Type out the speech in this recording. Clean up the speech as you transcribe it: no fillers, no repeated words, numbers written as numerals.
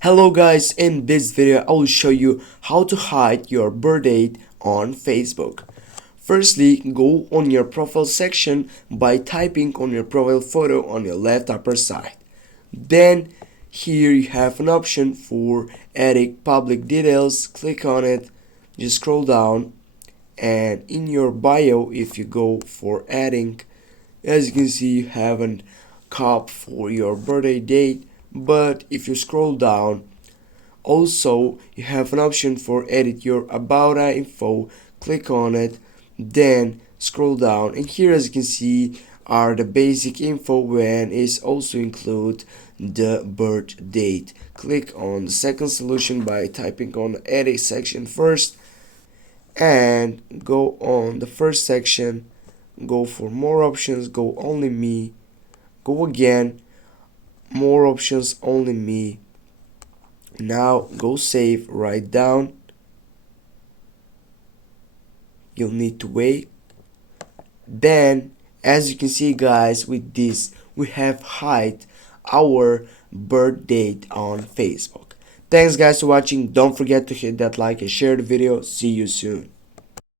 Hello guys, in this video I will show you how to hide your birth date on Facebook. Firstly, go on your profile section by typing on your profile photo on your left upper side. Then here you have an option for edit public details. Click on it, just scroll down, and in your bio, if you go for adding, as you can see, you have a cop for your birthday date. But if you scroll down, also you have an option for edit your about info. Click on it, then scroll down, and here, as you can see, are the basic info, when is also include the birth date. Click on the second solution by typing on the edit section first, and go on the first section, go for more options, go only me, go again, more options, only me. Now go save, write down. You'll need to wait. Then, as you can see guys, with this we have hide our birth date on Facebook. Thanks guys for watching. Don't forget to hit that like and share the video. See you soon.